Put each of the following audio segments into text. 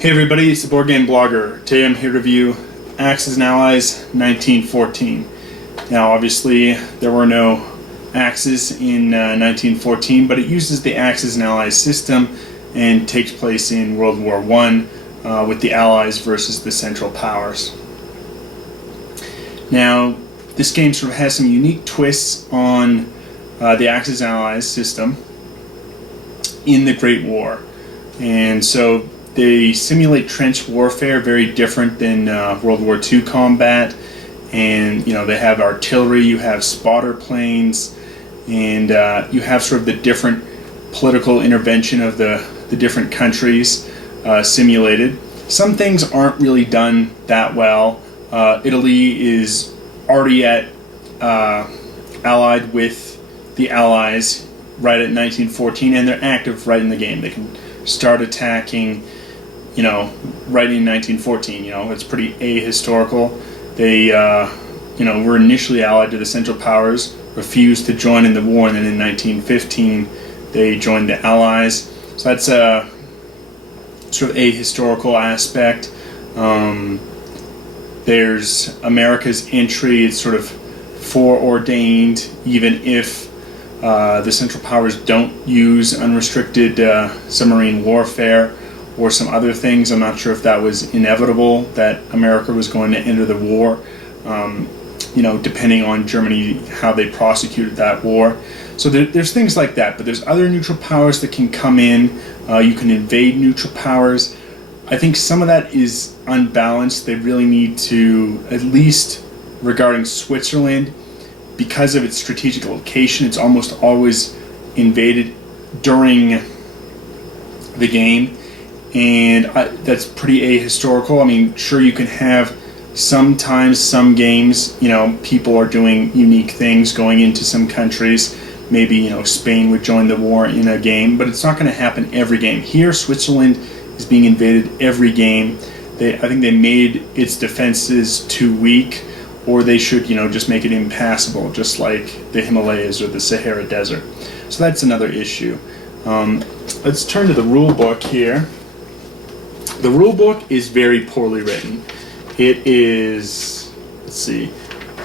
Hey everybody, it's the Boardgame Blogger. Today I'm here to review Axis and Allies 1914. Now obviously there were no Axis in 1914, but it uses the Axis and Allies system and takes place in World War I with the Allies versus the Central Powers. Now this game sort of has some unique twists on the Axis and Allies system in the Great War. And so they simulate trench warfare, very different than World War II combat. And they have artillery, you have spotter planes, and you have sort of the different political intervention of the different countries simulated. Some things aren't really done that well. Italy is already allied with the Allies right at 1914, and they're active right in the game. They can start attacking right in 1914. It's pretty ahistorical. They were initially allied to the Central Powers, refused to join in the war, and then in 1915 they joined the Allies. So that's a sort of ahistorical aspect. There's America's entry. It's sort of foreordained, even if the Central Powers don't use unrestricted submarine warfare or some other things. I'm not sure if that was inevitable, that America was going to enter the war, depending on Germany, how they prosecuted that war. So there's things like that, but there's other neutral powers that can come in. You can invade neutral powers. I think some of that is unbalanced. They really need to, at least regarding Switzerland, because of its strategic location, it's almost always invaded during the game, and that's pretty ahistorical. I mean, sure, you can have sometimes some games, people are doing unique things going into some countries. Maybe, Spain would join the war in a game, but it's not going to happen every game. Here, Switzerland is being invaded every game. I think they made its defenses too weak, or they should, just make it impassable, just like the Himalayas or the Sahara Desert. So that's another issue. Let's turn to the rule book here. The rule book is very poorly written. It is,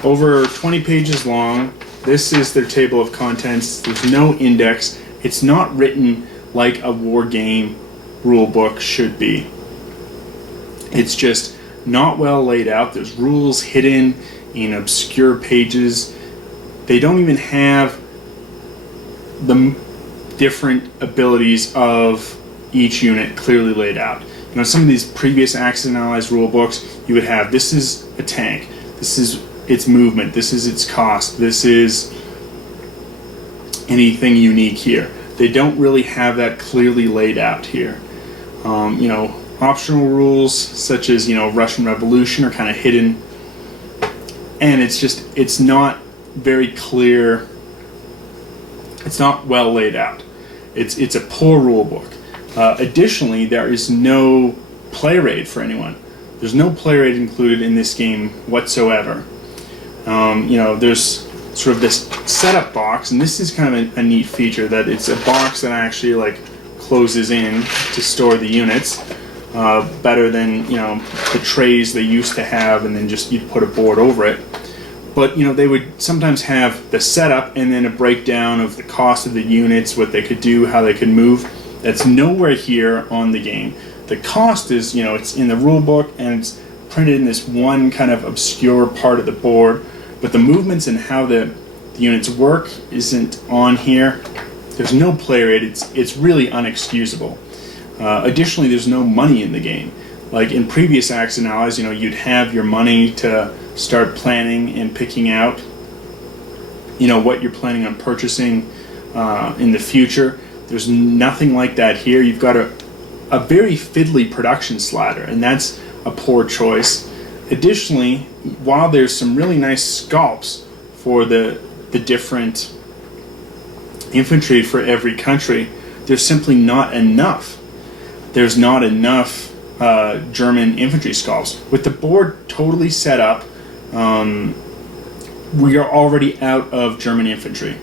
over 20 pages long. This is their table of contents. There's no index. It's not written like a war game rule book should be. It's just not well laid out. There's rules hidden in obscure pages. They don't even have the different abilities of each unit clearly laid out. Some of these previous Axis and Allies rule books, you would have, this is a tank, this is its movement, this is its cost, this is anything unique here. They don't really have that clearly laid out here. Optional rules such as Russian Revolution are kind of hidden, and it's not very clear. It's not well laid out. It's a poor rule book. Additionally, there is no play rate for anyone. There's no play rate included in this game whatsoever. There's sort of this setup box, and this is kind of a neat feature, that it's a box that actually closes in to store the units. Better than the trays they used to have, and then just you'd put a board over it. But they would sometimes have the setup and then a breakdown of the cost of the units, what they could do, how they could move. That's nowhere here on the game. The cost is it's in the rule book, and it's printed in this one kind of obscure part of the board. But the movements and how the units work isn't on here. There's no play rate. It's really unexcusable. Additionally, there's no money in the game. Like in previous Axis and Allies, you'd have your money to start planning and picking out, what you're planning on purchasing in the future. There's nothing like that here. You've got a very fiddly production slider, and that's a poor choice. Additionally, while there's some really nice sculpts for the different infantry for every country, there's simply not enough. There's not enough German infantry sculpts. With the board totally set up, we are already out of German infantry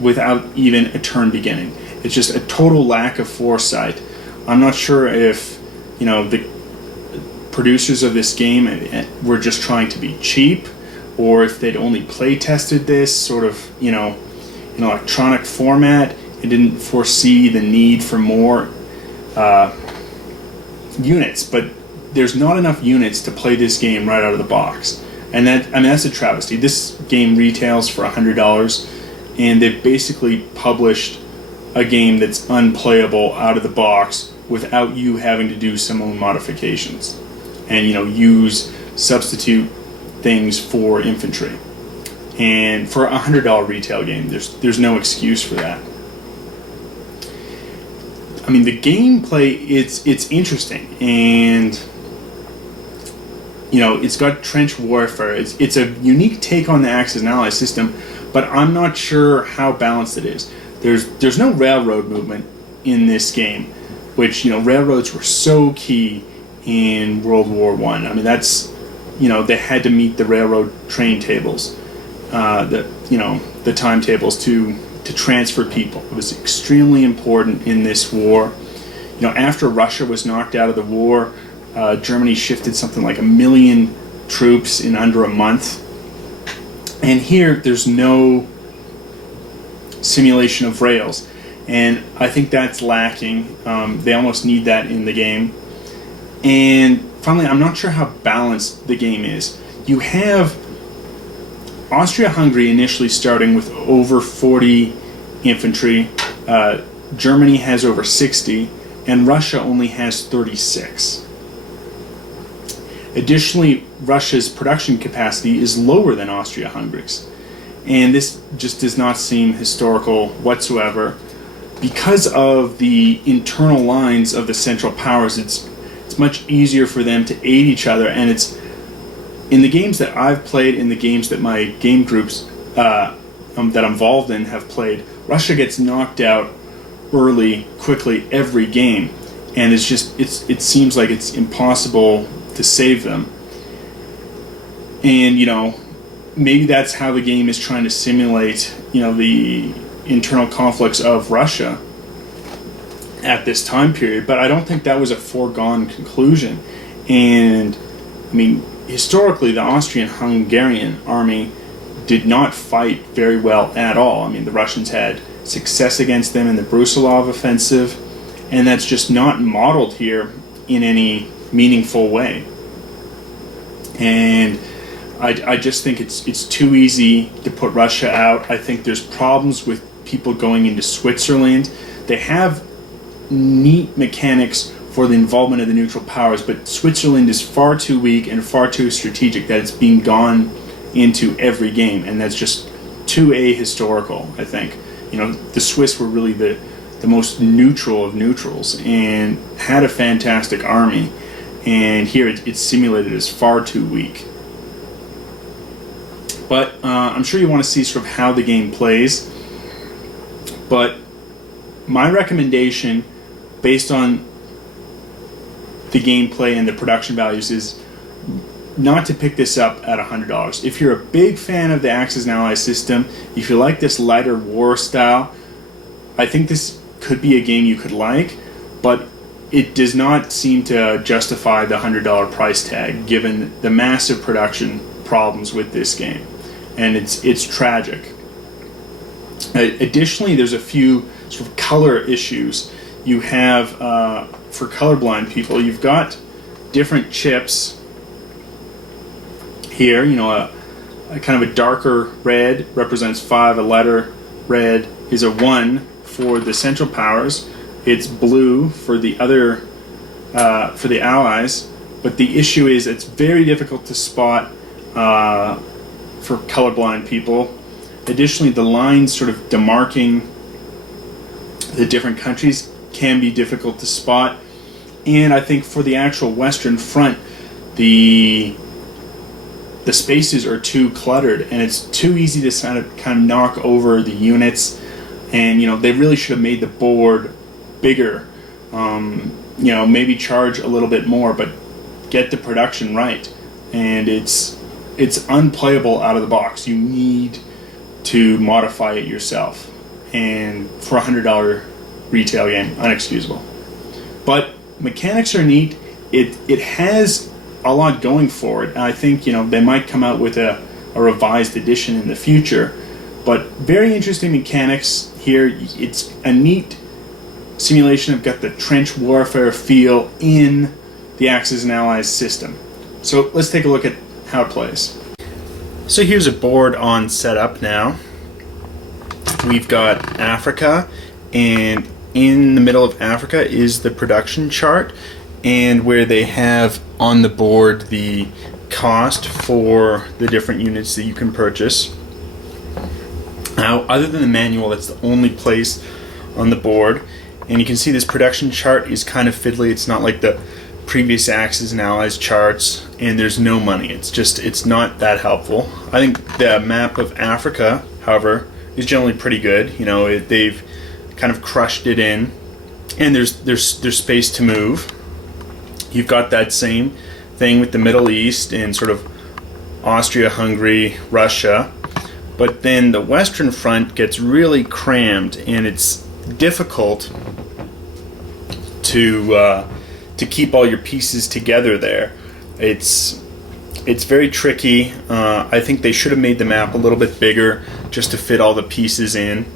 without even a turn beginning. It's just a total lack of foresight. I'm not sure if the producers of this game were just trying to be cheap, or if they'd only play tested this sort of, in electronic format and didn't foresee the need for more units. But there's not enough units to play this game right out of the box. And that's a travesty. This game retails for $100, and they've basically published a game that's unplayable out of the box without you having to do some own modifications and use substitute things for infantry. And for a $100 retail game, there's no excuse for that. I mean, the gameplay, it's interesting, and it's got trench warfare. It's a unique take on the Axis and Allies system, but I'm not sure how balanced it is. There's no railroad movement in this game, which railroads were so key in World War I. I mean, that's they had to meet the railroad train tables, the timetables to transfer people. It was extremely important in this war. After Russia was knocked out of the war, Germany shifted something like 1 million troops in under a month. And here, there's no simulation of rails, and I think that's lacking. They almost need that in the game. And finally, I'm not sure how balanced the game is. You have Austria-Hungary initially starting with over 40 infantry, Germany has over 60, and Russia only has 36. Additionally, Russia's production capacity is lower than Austria-Hungary's, and this just does not seem historical whatsoever. Because of the internal lines of the Central Powers, it's much easier for them to aid each other, and it's in the games that I've played, in the games that my game groups that I'm involved in have played, Russia gets knocked out early, quickly every game, and it seems like it's impossible to save them. And maybe that's how the game is trying to simulate the internal conflicts of Russia at this time period, but I don't think that was a foregone conclusion. And I mean, historically, the Austrian-Hungarian army did not fight very well at all. I mean, the Russians had success against them in the Brusilov offensive, and that's just not modeled here in any meaningful way. And I just think it's too easy to put Russia out. I think there's problems with people going into Switzerland. They have neat mechanics for the involvement of the neutral powers, but Switzerland is far too weak and far too strategic that it's being gone into every game, and that's just too ahistorical, I think. The Swiss were really the most neutral of neutrals and had a fantastic army, and here it's simulated as far too weak. But I'm sure you want to see sort of how the game plays, but my recommendation, based on the gameplay and the production values, is not to pick this up at $100. If you're a big fan of the Axis and Allies system, if you like this lighter war style, I think this could be a game you could like, but it does not seem to justify the $100 price tag given the massive production problems with this game, and it's tragic. Additionally, there's a few sort of color issues. You have, for colorblind people, you've got different chips here. A kind of a darker red represents 5, a lighter red is a 1 for the Central Powers. It's blue for the other, for the Allies, but the issue is it's very difficult to spot for colorblind people. Additionally, the lines sort of demarking the different countries can be difficult to spot, and I think for the actual Western Front, the spaces are too cluttered, and it's too easy to kind of knock over the units, and they really should have made the board bigger. Maybe charge a little bit more, but get the production right, and it's unplayable out of the box. You need to modify it yourself, and for a $100 retail game, unexcusable. But mechanics are neat. It has a lot going for it. I think, you know, they might come out with a revised edition in the future, but very interesting mechanics here. It's a neat simulation of got the trench warfare feel in the Axis and Allies system. So let's take a look at how it plays. So here's a board on setup now. We've got Africa, and in the middle of Africa is the production chart, and where they have on the board the cost for the different units that you can purchase. Now, other than the manual, that's the only place on the board. And you can see this production chart is kind of fiddly. It's not like the previous Axis and Allies charts, and there's no money. It's not that helpful. I think the map of Africa, however, is generally pretty good. You know, they've kind of crushed it in, and there's space to move. You've got that same thing with the Middle East and sort of Austria, Hungary, Russia, but then the Western Front gets really crammed, and it's difficult to keep all your pieces together there. It's very tricky. I think they should have made the map a little bit bigger just to fit all the pieces in.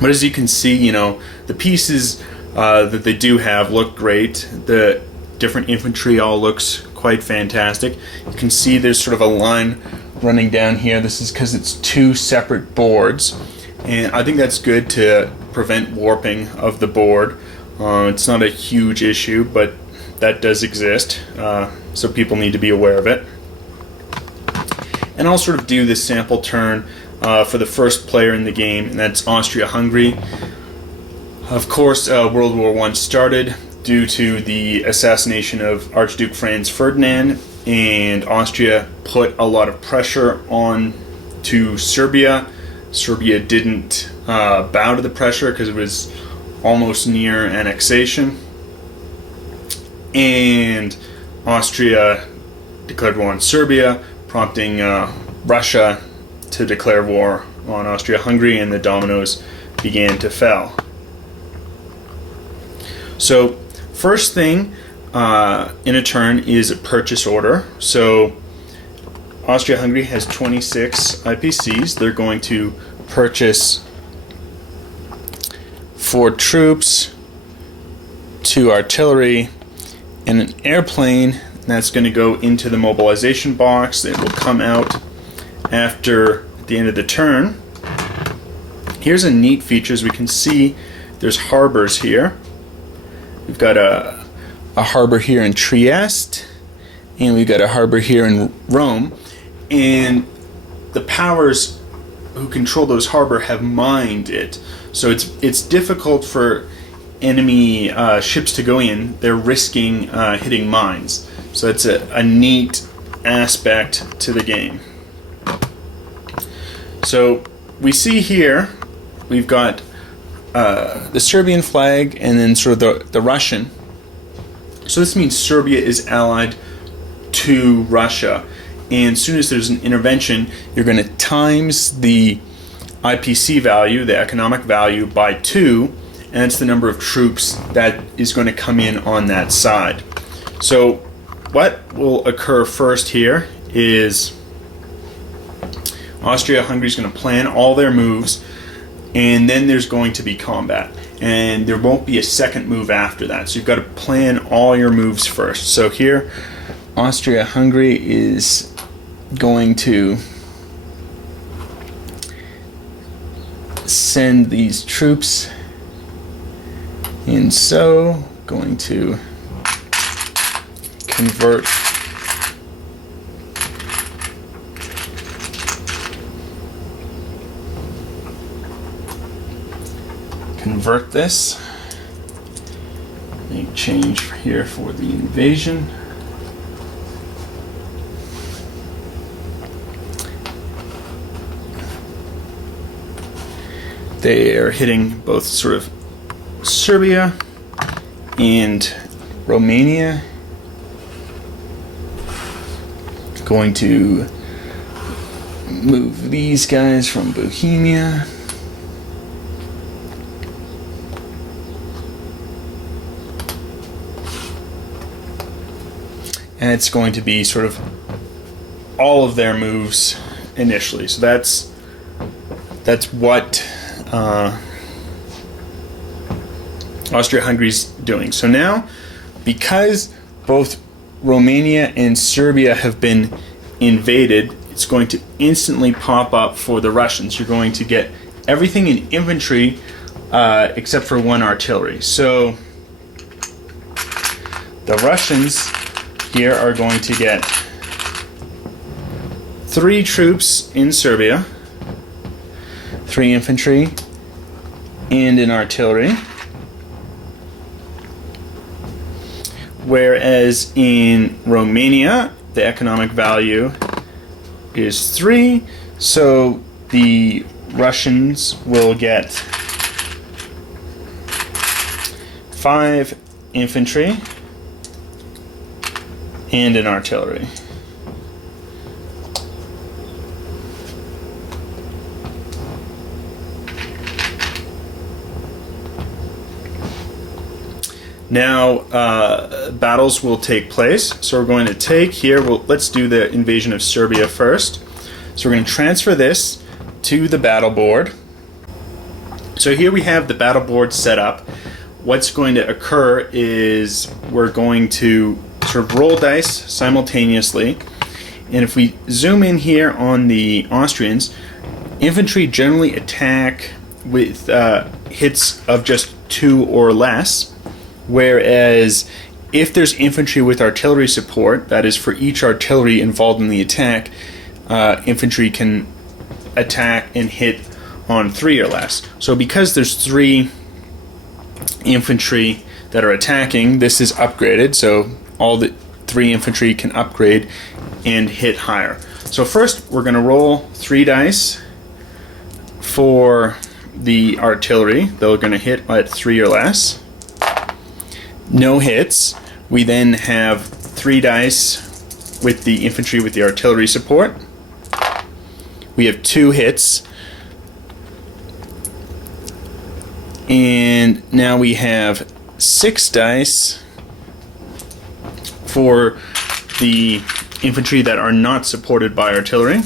But as you can see, you know, the pieces that they do have look great. The different infantry all looks quite fantastic. You can see there's sort of a line running down here. This is because it's two separate boards, and I think that's good to prevent warping of the board. It's not a huge issue, but that does exist, so people need to be aware of it. And I'll sort of do this sample turn for the first player in the game, and that's Austria-Hungary. Of course, World War I started due to the assassination of Archduke Franz Ferdinand, and Austria put a lot of pressure on to Serbia. Serbia didn't bow to the pressure because it was almost near annexation, and Austria declared war on Serbia, prompting Russia to declare war on Austria-Hungary, and the dominoes began to fall. So first thing in a turn is a purchase order. So Austria-Hungary has 26 IPCs. They're going to purchase 4 troops, 2 artillery, and an airplane. That's going to go into the mobilization box. It will come out after the end of the turn. Here's a neat feature. As we can see, there's harbors here. We've got a harbor here in Trieste, and we've got a harbor here in Rome. And the powers who control those harbor have mined it, so it's difficult for enemy ships to go in. They're risking hitting mines, so that's a neat aspect to the game. So we see here we've got the Serbian flag and then sort of the Russian. So this means Serbia is allied to Russia, and as soon as there's an intervention, you're going to times the IPC value, the economic value, by 2, and that's the number of troops that is going to come in on that side. So what will occur first here is Austria-Hungary is going to plan all their moves, and then there's going to be combat, and there won't be a second move after that. So you've got to plan all your moves first. So here Austria-Hungary is going to send these troops in, so going to convert this. Make change here for the invasion. They are hitting both sort of Serbia and Romania. Going to move these guys from Bohemia. and it's going to be sort of all of their moves initially. So that's what Austria-Hungary's doing. So now, because both Romania and Serbia have been invaded, it's going to instantly pop up for the Russians. You're going to get everything in infantry except for one artillery. So the Russians here are going to get 3 troops in Serbia, 3 infantry, and an artillery. Whereas in Romania, the economic value is 3, so the Russians will get 5 infantry and an artillery. Now battles will take place. So we're going to take here, let's do the invasion of Serbia first. So we're going to transfer this to the battle board. So here we have the battle board set up. What's going to occur is we're going to sort of roll dice simultaneously, and if we zoom in here on the Austrians, infantry generally attack with hits of just 2 or less, whereas if there's infantry with artillery support, that is for each artillery involved in the attack, infantry can attack and hit on 3 or less. So because there's 3 infantry that are attacking, this is upgraded, so all the 3 infantry can upgrade and hit higher. So first we're going to roll 3 dice for the artillery. They're going to hit at 3 or less. No hits. We then have 3 dice with the infantry with the artillery support. We have 2 hits. And now we have 6 dice for the infantry that are not supported by artillery.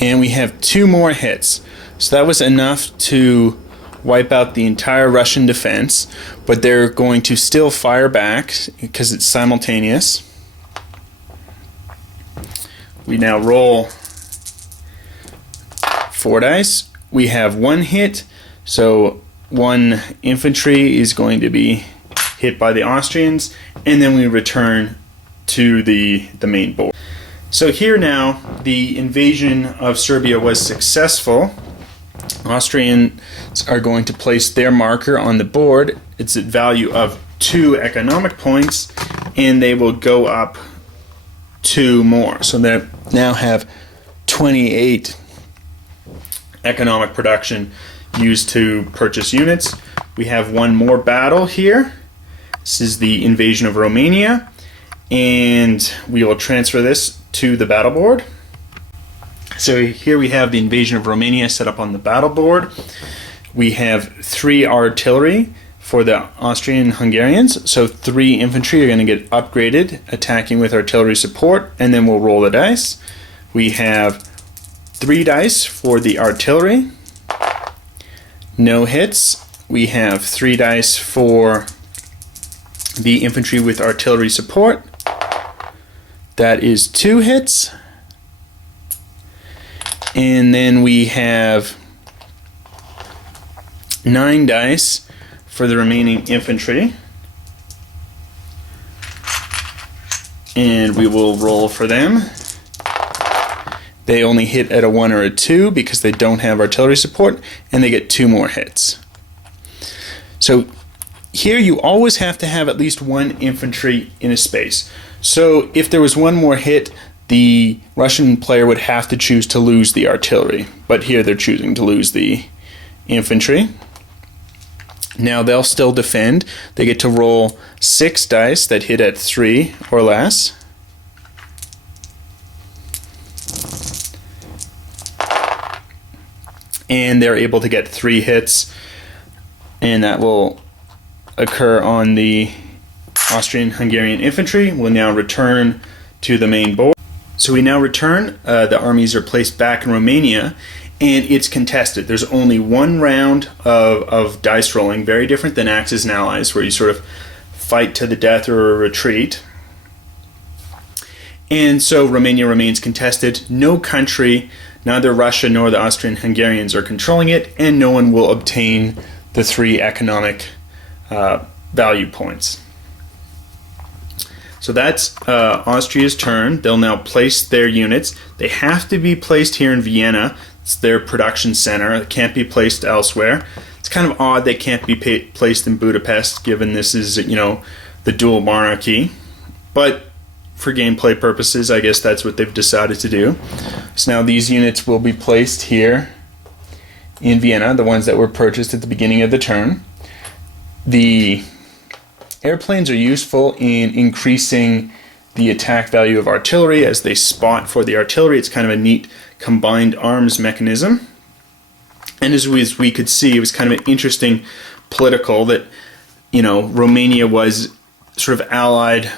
And we have 2 more hits. So that was enough to wipe out the entire Russian defense, but they're going to still fire back because it's simultaneous. We now roll 4 dice. We have 1 hit, so 1 infantry is going to be hit by the Austrians, and then we return to the main board. So here now, the invasion of Serbia was successful. Austrians are going to place their marker on the board. It's a value of 2 economic points, and they will go up 2 more. So they now have 28 economic production used to purchase units. We have 1 more battle here. This is the invasion of Romania, and we will transfer this to the battle board. So here we have the invasion of Romania set up on the battle board. We have 3 artillery for the Austrian Hungarians, so 3 infantry are going to get upgraded, attacking with artillery support, and then we'll roll the dice. We have 3 dice for the artillery, no hits. We have 3 dice for the infantry with artillery support. That is 2 hits. And then we have 9 dice for the remaining infantry. And we will roll for them. They only hit at a 1 or a 2 because they don't have artillery support, and they get 2 more hits. So here you always have to have at least 1 infantry in a space. So if there was 1 more hit, the Russian player would have to choose to lose the artillery. But here they're choosing to lose the infantry. Now they'll still defend. They get to roll 6 dice that hit at 3 or less. And they're able to get 3 hits, and that will occur on the Austrian-Hungarian infantry will now return to the main board. So we now return, the armies are placed back in Romania, and it's contested. There's only one round of dice rolling, very different than Axis and Allies, where you sort of fight to the death or a retreat. And so Romania remains contested. No country, neither Russia nor the Austrian-Hungarians, are controlling it, and no one will obtain the 3 economic value points. So that's Austria's turn. They'll now place their units. They have to be placed here in Vienna. It's their production center. It can't be placed elsewhere. It's kind of odd they can't be placed in Budapest, given this is, you know, the dual monarchy. But for gameplay purposes, I guess that's what they've decided to do. So now these units will be placed here in Vienna, the ones that were purchased at the beginning of the turn. The airplanes are useful in increasing the attack value of artillery as they spot for the artillery. It's kind of a neat combined arms mechanism. And as we could see, it was kind of an interesting political that, you know, Romania was sort of allied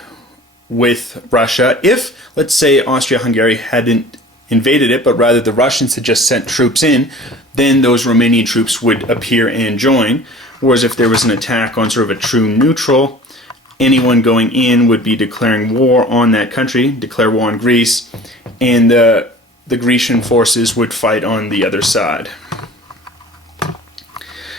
with Russia. If, let's say, Austria-Hungary hadn't invaded it, but rather the Russians had just sent troops in, then those Romanian troops would appear and join. Whereas if there was an attack on sort of a true neutral, anyone going in would be declaring war on that country, declare war on Greece, and the Grecian forces would fight on the other side.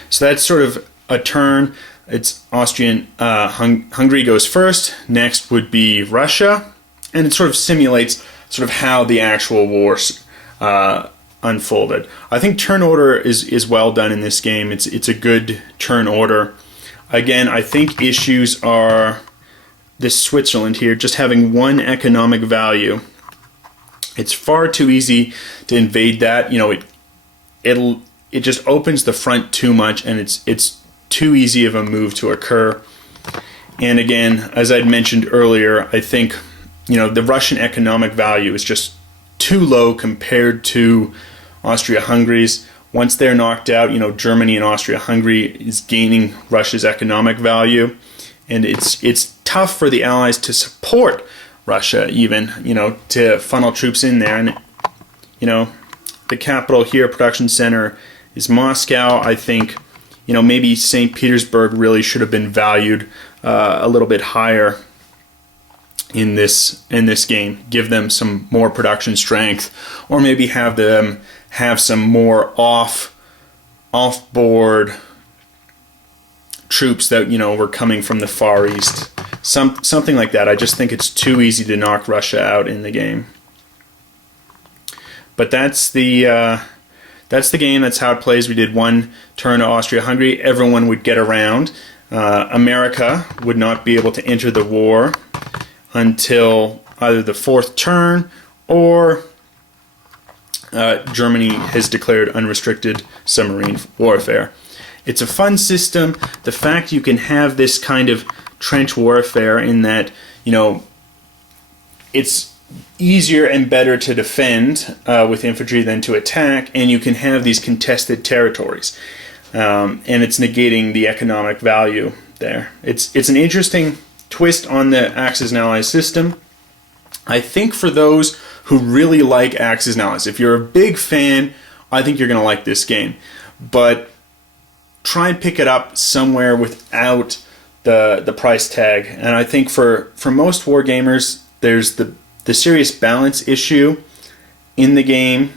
So that's sort of a turn. It's Austrian, Hungary goes first, next would be Russia, and it sort of simulates sort of how the actual wars unfolded. I think turn order is well done in this game. It's a good turn order. Again, I think issues are this Switzerland here just having 1 economic value. It's far too easy to invade that. You know, it just opens the front too much, and it's too easy of a move to occur. And again, as I'd mentioned earlier, I think, you know, the Russian economic value is just too low compared to Austria-Hungary's. Once they're knocked out, you know, Germany and Austria-Hungary is gaining Russia's economic value, and it's tough for the Allies to support Russia, even, you know, to funnel troops in there. And, you know, the capital here, production center, is Moscow. I think, you know, maybe St. Petersburg really should have been valued a little bit higher in this game. Give them some more production strength, or maybe have them have some more off-board troops that, you know, were coming from the Far East. Something like that. I just think it's too easy to knock Russia out in the game. But that's the game. That's how it plays. We did 1 turn to Austria-Hungary. Everyone would get around. America would not be able to enter the war until either the 4th turn or Germany has declared unrestricted submarine warfare. It's a fun system. The fact you can have this kind of trench warfare in that, you know, it's easier and better to defend with infantry than to attack, and you can have these contested territories. And it's negating the economic value there. It's an interesting twist on the Axis and Allies system. I think for those who really like Axis and Allies, if you're a big fan, I think you're going to like this game. But try and pick it up somewhere without the price tag. And I think for most war gamers, there's the serious balance issue in the game,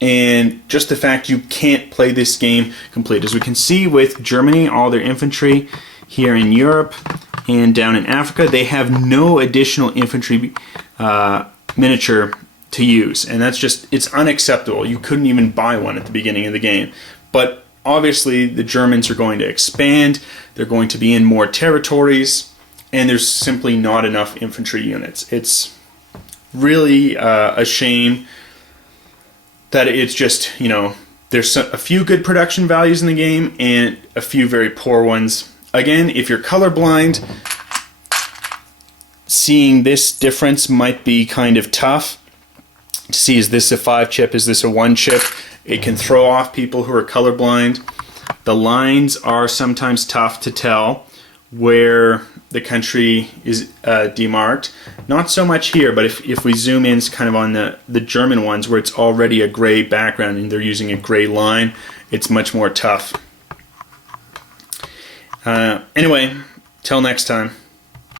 and just the fact you can't play this game complete. As we can see with Germany, all their infantry here in Europe and down in Africa, they have no additional infantry miniature to use, and that's just, it's unacceptable. You couldn't even buy one at the beginning of the game. But obviously the Germans are going to expand, they're going to be in more territories, and there's simply not enough infantry units. It's really a shame that it's just, you know, there's a few good production values in the game and a few very poor ones. Again, if you're colorblind, seeing this difference might be kind of tough to see, is this a 5 chip, is this a 1 chip? It can throw off people who are colorblind. The lines are sometimes tough to tell where, the country is demarked. Not so much here, but if we zoom in kind of on the German ones where it's already a gray background and they're using a gray line, it's much more tough. Anyway, till next time.